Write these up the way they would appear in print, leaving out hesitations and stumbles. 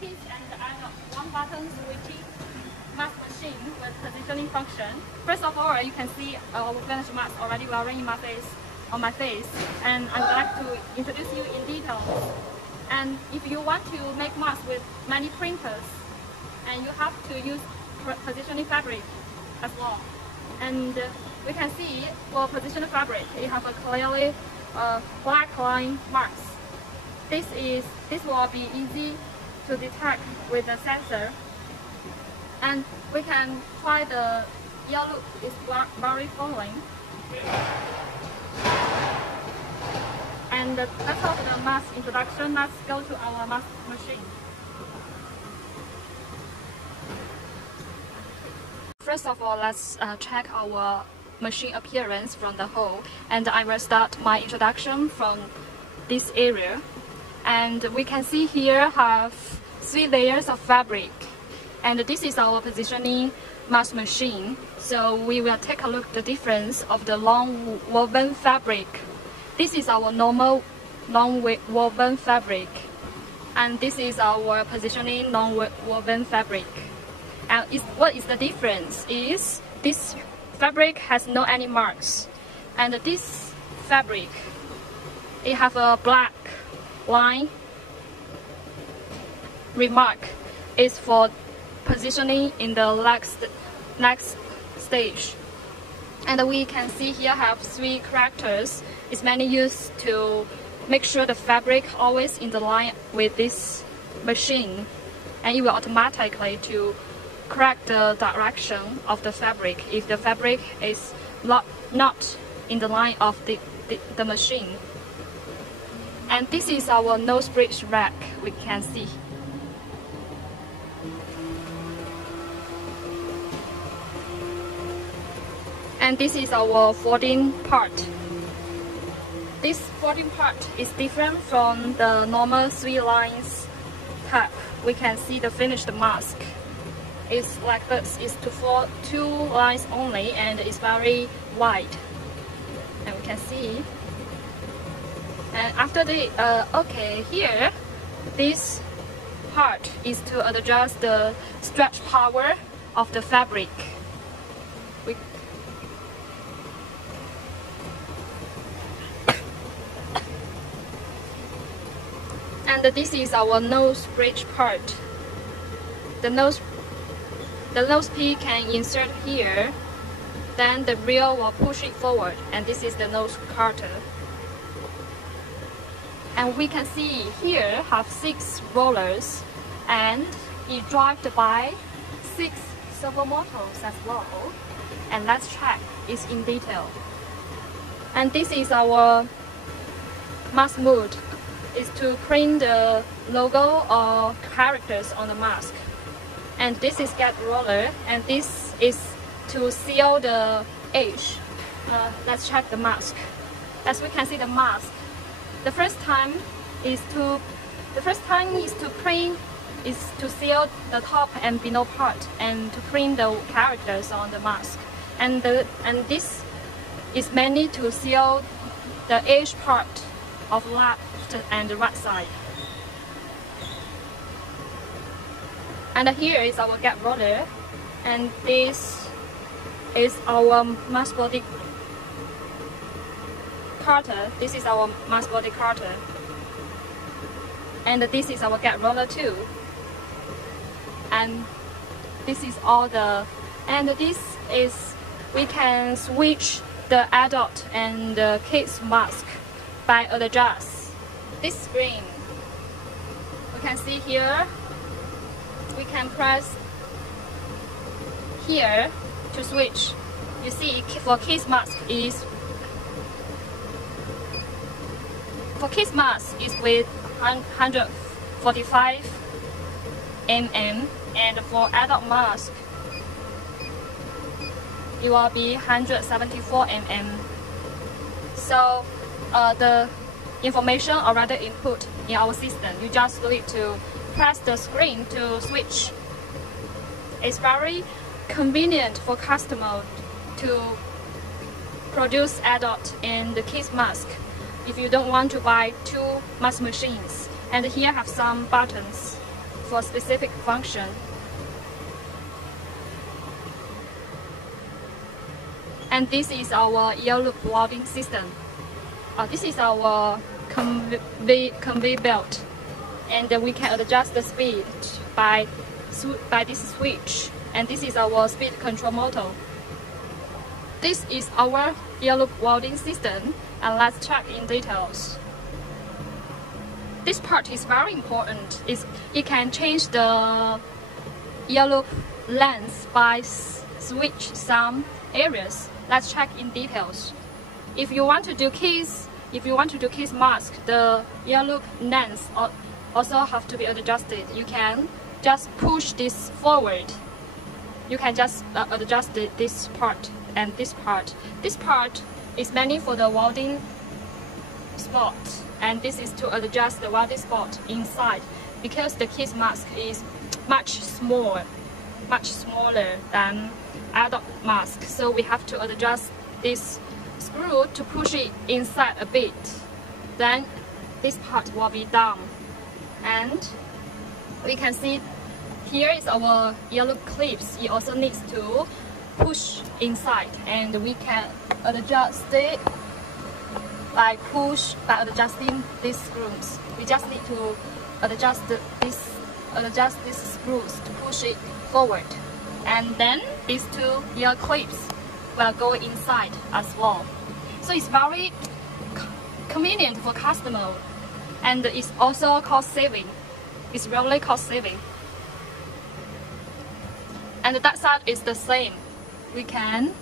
kids and adults one-button switching mask machine with positioning function. First of all, you can see our finished mask already wearing on my face, and I would like to introduce you in detail. And if you want to make masks with many printers, and you have to use positioning fabric as well. And we can see for positioning fabric, it have a clearly black line marks. This will be easy to detect with the sensor. And we can try the ear loop. It's very following. And that's all the mask introduction. Let's go to our mask machine. First of all, let's check our machine appearance from the whole. And I will start my introduction from this area. And we can see here have 3 layers of fabric. And this is our positioning mask machine. So we will take a look at the difference of the long woven fabric. This is our normal long woven fabric. And this is our positioning non-woven fabric. And what is the difference is this fabric has no any marks. And this fabric, it have a black line remark. Is for positioning in the next stage. And we can see here have 3 characters. It's mainly used to make sure the fabric always in the line with this machine, and it will automatically to correct the direction of the fabric if the fabric is not in the line of the machine. And this is our nose bridge rack, we can see. And this is our folding part. This folding part is different from the normal 3 lines type. We can see the finished mask. It's like this. It's to fold 2 lines only, and it's very wide. And we can see. And after the okay, here, this part is to adjust the stretch power of the fabric. And this is our nose bridge part. The nose piece can insert here, then the reel will push it forward, and this is the nose cutter. And we can see here have 6 rollers, and it driven by 6 servo motors as well. And let's check it in detail. And this is our mask mode. Is to print the logo or characters on the mask. And this is get roller, and this is to seal the edge. Let's check the mask. As we can see the mask, the first time is to print, is to seal the top and below part, and to print the characters on the mask. And this is mainly to seal the edge part of left and the right side. And here is our gap roller, and this is our mask body cutter. This is our mask body cutter, and this is our gap roller too. And this is all the, and this is, we can switch the adult and the kids mask by adjust this screen. We can see here, we can press here to switch. You see, for kids mask is with 145 mm, and for adult mask it will be 174 mm. So the information already input in our system. You just need to press the screen to switch. It's very convenient for customer to produce adult and the kids mask if you don't want to buy 2 mask machines. And here have some buttons for specific function. And this is our ear loop welding system. This is our conveyor belt, and we can adjust the speed by this switch. And this is our speed control motor. This is our ear loop welding system, and let's check in details. This part is very important. It can change the ear loop length by switch some areas. Let's check in details. If you want to do case mask, the ear loop length also have to be adjusted. You can just push this forward. You can just adjust this part and this part. This part is mainly for the welding spot, and this is to adjust the welding spot inside, because the case mask is much smaller than adult mask. So we have to adjust this screw to push it inside a bit. Then this part will be done, and we can see here is our ear loop clips. It also needs to push inside, and we can adjust it by adjusting these screws. We just need to adjust these screws to push it forward, and then these two ear clips will go inside as well. So it's very convenient for customer, and it's also cost saving. It's really cost saving. And that side is the same. We can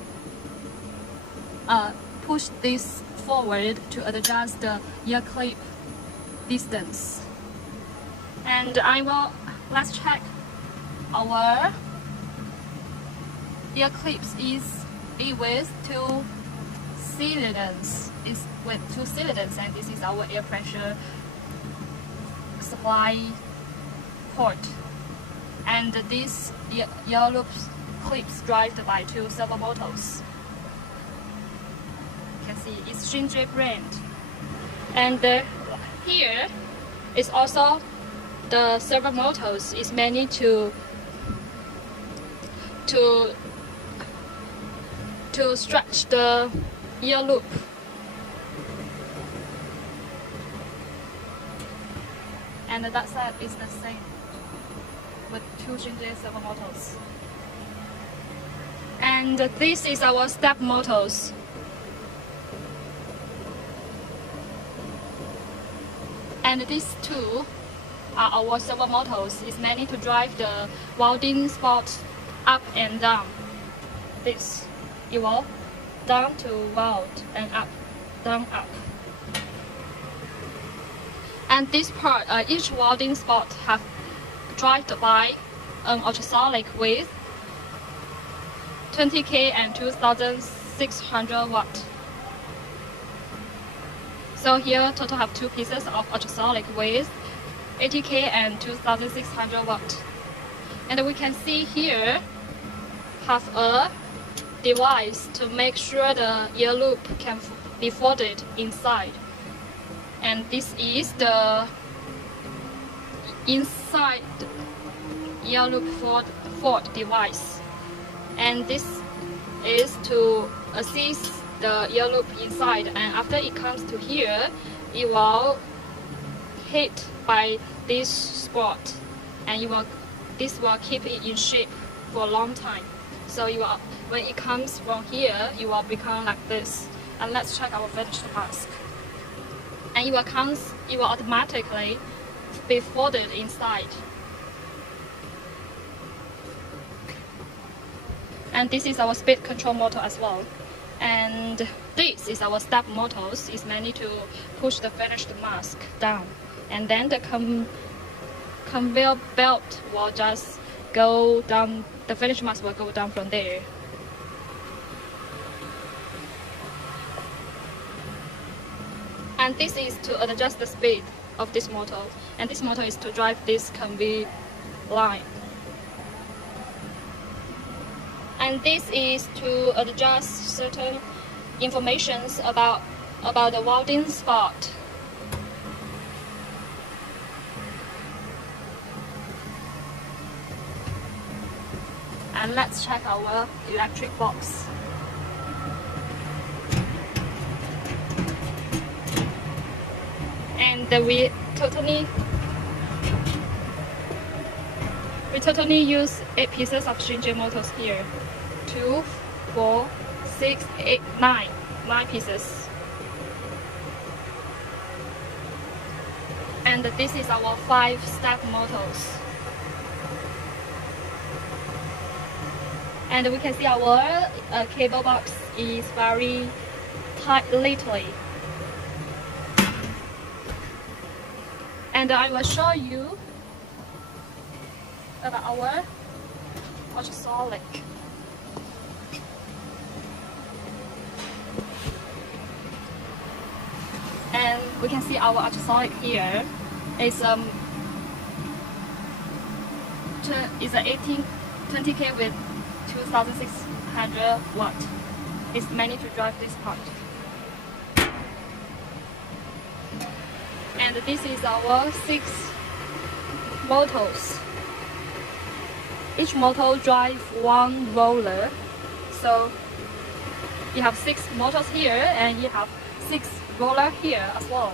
push this forward to adjust the ear clip distance. And let's check our ear clips is with two cylinders. It's with two cylinders, and this is our air pressure supply port. And this ear loop clips driven by two servo motors. You can see it's Shinji brand. And here is also the servo motors is mainly to stretch the ear loop. And that side is the same with two Shinji servo motors. And this is our step motors. And these two are our servo motors. It's mainly to drive the welding spot up and down. This, it will down to weld and up, down, up. And this part, each welding spot have driven by an ultrasonic with 20K and 2,600 watt. So here total have two pieces of ultrasonic with 80K and 2,600 watt. And we can see here have a device to make sure the ear loop can be folded inside. And this is the inside ear loop fold device. And this is to assist the ear loop inside, and after it comes to here, it will hit by this spot, and this will keep it in shape for a long time. So when it comes from here, it will become like this. And let's check our finished mask. And it will automatically be folded inside. And this is our speed control motor as well. And this is our step motors. It's mainly to push the finished mask down. And then the conveyor belt will just go down, the finished mask will go down from there. And this is to adjust the speed of this motor. And this motor is to drive this conveyor line. And this is to adjust certain informations about the welding spot. And let's check our electric box. And we totally use 8 pieces of stringent motors here. 2, 4, 6, 8, 9. 9 pieces. And this is our 5-step motors. And we can see our cable box is very tightly. And I will show you about our ultrasonic. And we can see our ultrasonic here is a 20K with 2600 watt. It's mainly to drive this part. And this is our 6 motors. Each motor drives 1 roller. So you have 6 motors here and you have 6 rollers here as well.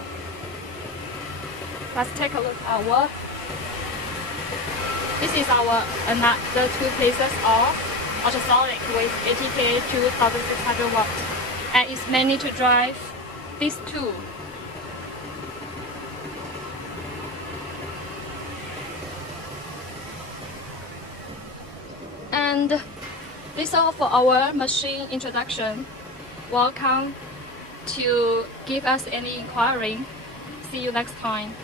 Let's take a look at our. This is our another 2 pieces of ultrasonic with 80K 2600 watt. And it's mainly to drive these 2. And this is all for our machine introduction. Welcome to give us any inquiry. See you next time.